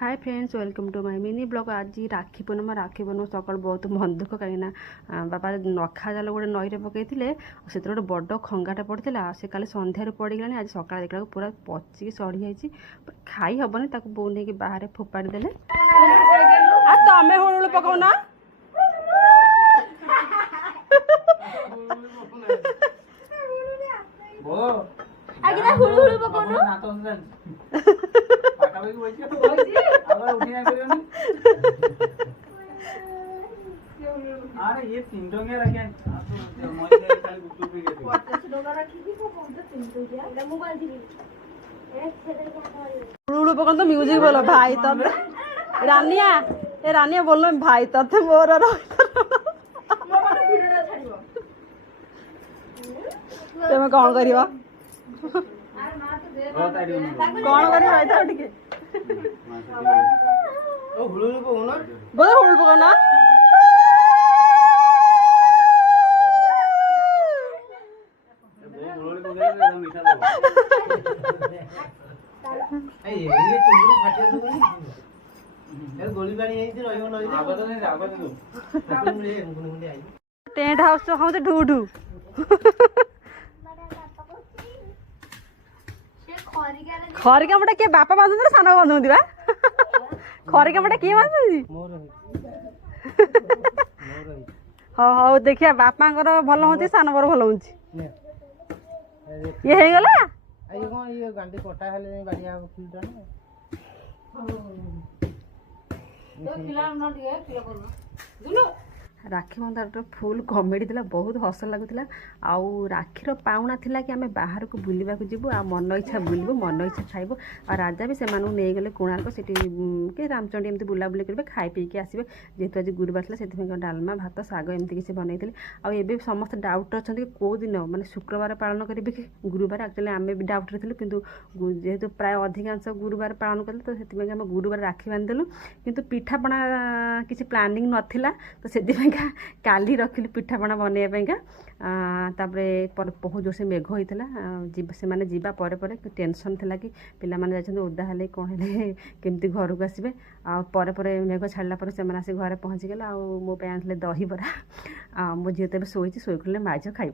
Hi friends welcome to my mini blog. आज राखी पूर्णिमा सकाल बहुत मन दुख कहीं बापा नखा जाल गोटे नईरे पकई से गोटे बड़ खंगाटा पड़ा से काली सन्धार पड़गला। आज सकाल देखा पूरा पचिकी सड़ी जाइए खाई हेनी बो नहीं बाहर फोपाड़ी देले। तमें हुड़ पकाउना आगे हुड़ हुड़ पकाउनु अरे ये 3 टंकिया रखिया महिले खाली गुप गुप के 50 टका रखिबी को 3 टंकिया एटा मोबाइल दिबी हुड़ पकाउन तो म्यूजिक बोलो भाई तब रानिया ए रानिया बोलो भाई तब मोर तुम कौन करिवा कौन करिवा टिके ओ हुळुळु पकाउना बोलो हुड़ पकाउना हुळुळु पकाइले मीठा दबो ये चुंगली फाटे दुनी ए गोली बाणी हेती रहियो नई आबद नै आबद दो मुंडी आई टेंट हाउस तो हम ढू ढू खरिका मटा किए बापा बांधुन सान बांधुंती बा खरिका मटा किए बांधुंती हाँ हाँ देखिया बापा भल होती सान बर भल होती ये हो गला आई कोन ये गांडी कोटा हेले बाड़िया फील्ड तो खिला न दिए खिला करना दुनो राखी बंधार फुल कमेडी थी बहुत हस लगुला। आउ राखीर पाउना थिला कि आम बाहर को बुलवा जीवु आ मन इच्छा बुलबू मन इच्छा खाइबू आ राजा भी से नहीं गले कोणार्क से कि रामचंडी एमती बुलाबुली करेंगे खाई पीके आसवे जेहेतु आज गुरुवार था से डालमा भात शाग एमती किसी बनई आबे समस्त डाउट अच्छा कि कौ दिन माने शुक्रवार पालन करेंगे कि गुरुवार एक्चुअली आम भी डाउट थे कि जेहेतु प्राय अधिकांश गुरुवार पालन कले तो से आम गुरुवार राखी बांधिदेलु किंतु पिठापଣା किसी प्लानिंग नाला तो से काली रखिलु पिठापଣା बनवाईका तापरे बहुत जोर से मेघ होता से मैंने जीवा पर टेंशन थिला कि पिला माने जाइछन ओदा हेले कौन हेले केमती घर को आसबे आ मेघ छाड़ा पर से आसी घरे पहुँची गला। मो पे आनले दही बरा मो झील तब शोची शोले माज खाई।